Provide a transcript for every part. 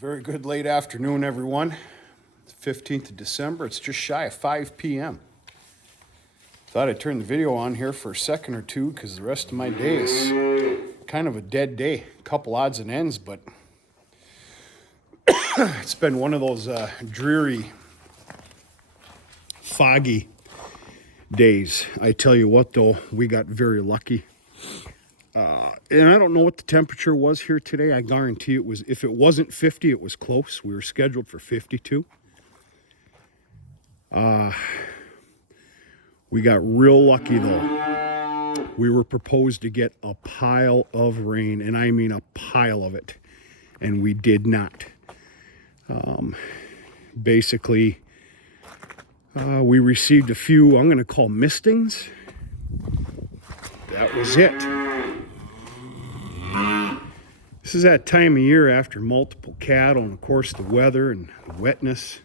Very good late afternoon, everyone. The 15th of December. It's just shy of 5 p.m. Thought I'd turn the video on here for a second or two because the rest of my day is kind of a dead day. A couple odds and ends, but it's been one of those dreary, foggy days. I tell you what, though, we got very lucky. And I don't know what the temperature was here today. I guarantee it was, if it wasn't 50, it was close. We were scheduled for 52. We got real lucky, though. We were proposed to get a pile of rain, and I mean a pile of it, and we did not. Basically, we received a few, I'm going to call mistings. That was it. This is that time of year after multiple cattle and, of course, the weather and the wetness.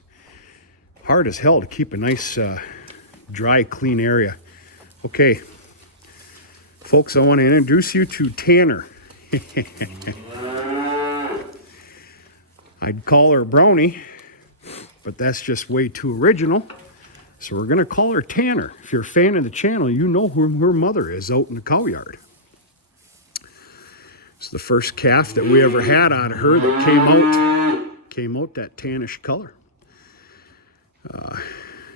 Hard as hell to keep a nice, dry, clean area. Okay, folks, I want to introduce you to Tanner. I'd call her Brownie, but that's just way too original. So we're going to call her Tanner. If you're a fan of the channel, you know who her mother is out in the cow yard. It's the first calf that we ever had out of her that came out that tannish color.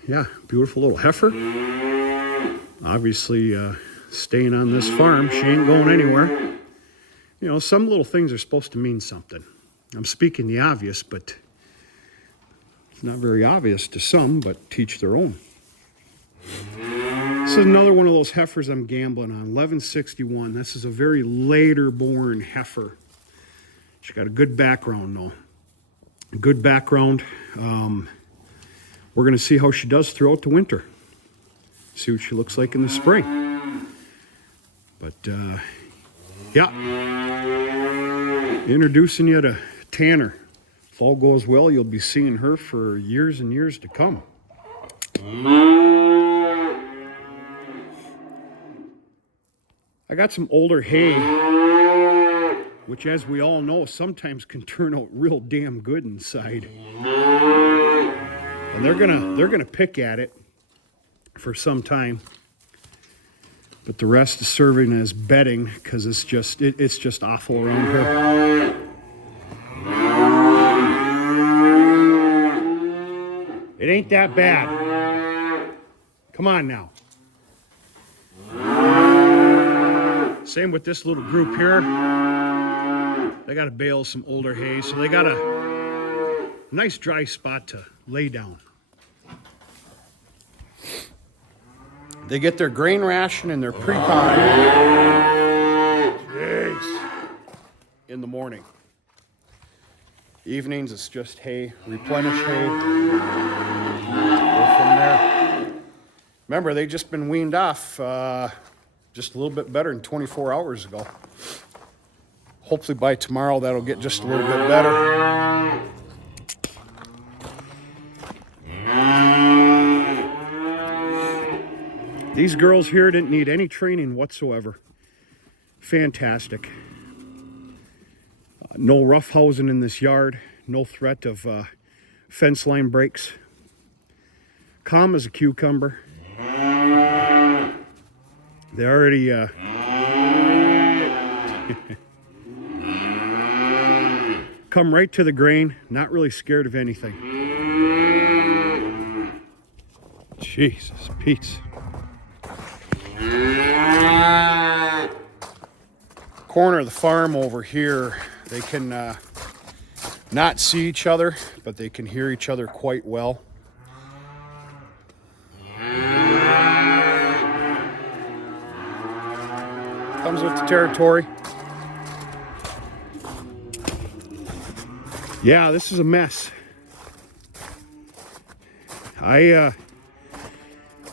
Yeah, beautiful little heifer. Obviously staying on this farm. She ain't going anywhere. You know, some little things are supposed to mean something. I'm speaking the obvious, but it's not very obvious to some, but teach their own. This is another one of those heifers I'm gambling on, 1161. This is a very later born heifer. She's got a good background, though. A good background. We're going to see how she does throughout the winter. See what she looks like in the spring. But, yeah. Introducing you to Tanner. If all goes well, you'll be seeing her for years and years to come. I got some older hay, which, as we all know, sometimes can turn out real damn good inside. And they're gonna pick at it for some time, but the rest is serving as bedding because it's just awful around here. It ain't that bad. Come on now. Same with this little group here. They got to bale some older hay, so they got a nice dry spot to lay down. They get their grain ration and their pre-con in the morning. Evenings, it's just hay, replenish hay. Go from there. Remember, they just been weaned off just a little bit better than 24 hours ago. Hopefully by tomorrow that'll get just a little bit better. These girls here didn't need any training whatsoever. Fantastic. No roughhousing in this yard. No threat of fence line breaks. Calm as a cucumber. They already come right to the grain, not really scared of anything. Jesus, Pete. Corner of the farm over here, they can not see each other, but they can hear each other quite well. Comes with the territory. Yeah, this is a mess. I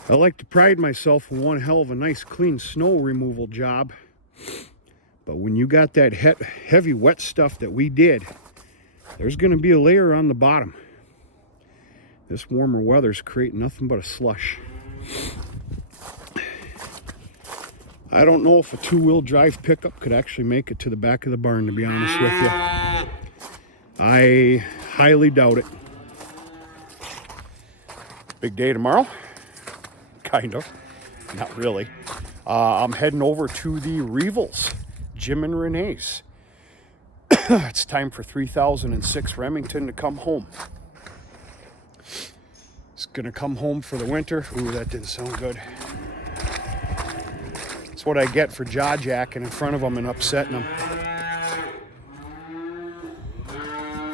like to pride myself in one hell of a nice clean snow removal job. But when you got that heavy wet stuff that we did, there's going to be a layer on the bottom. This warmer weather's creating nothing but a slush. I don't know if a two-wheel drive pickup could actually make it to the back of the barn, to be honest with you. I highly doubt it. Big day tomorrow. Kind of. Not really. I'm heading over to the Revels, Jim and Renee's. It's time for 3006 Remington to come home. It's gonna come home for the winter. Ooh, that didn't sound good. That's what I get for jaw-jacking in front of them and upsetting them.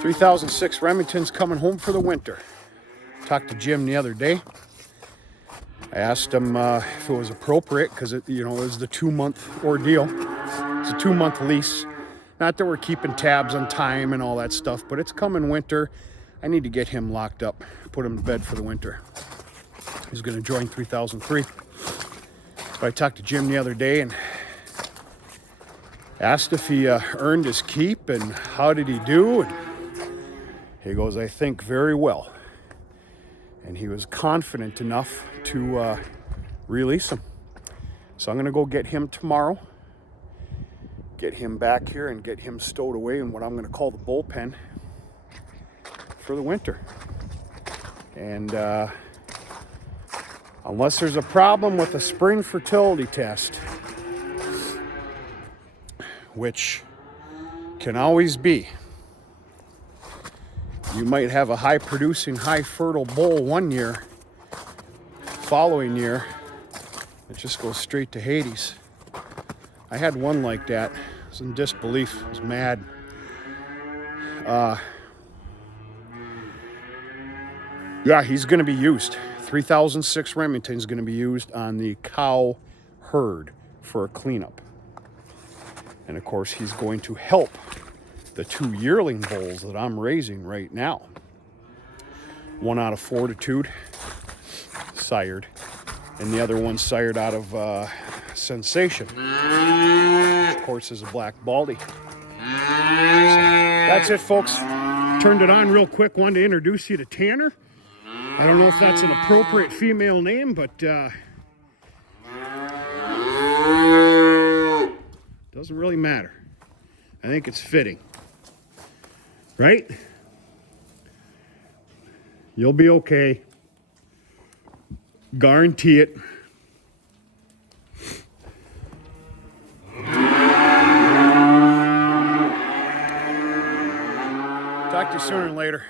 3006 Remington's coming home for the winter. Talked to Jim the other day. I asked him if it was appropriate because it was the 2-month ordeal. It's a 2-month lease. Not that we're keeping tabs on time and all that stuff, but it's coming winter. I need to get him locked up, put him to bed for the winter. He's going to join 3003. But I talked to Jim the other day and asked if he earned his keep and how did he do. And he goes, I think very well. And he was confident enough to release him. So I'm going to go get him tomorrow, get him back here and get him stowed away in what I'm going to call the bullpen for the winter. And unless there's a problem with a spring fertility test, which can always be, you might have a high producing, high fertile bull one year, following year, it just goes straight to Hades. I had one like that. I was in disbelief. I was mad. Yeah, he's going to be used. 3006 Remington is going to be used on the cow herd for a cleanup. And of course, he's going to help the 2 yearling bulls that I'm raising right now. One out of Fortitude, sired, and the other one sired out of Sensation, which of course is a black baldy. So that's it, folks. Turned it on real quick. Wanted to introduce you to Tanner. I don't know if that's an appropriate female name, but doesn't really matter. I think it's fitting. Right? You'll be okay. Guarantee it. Talk to you sooner than later.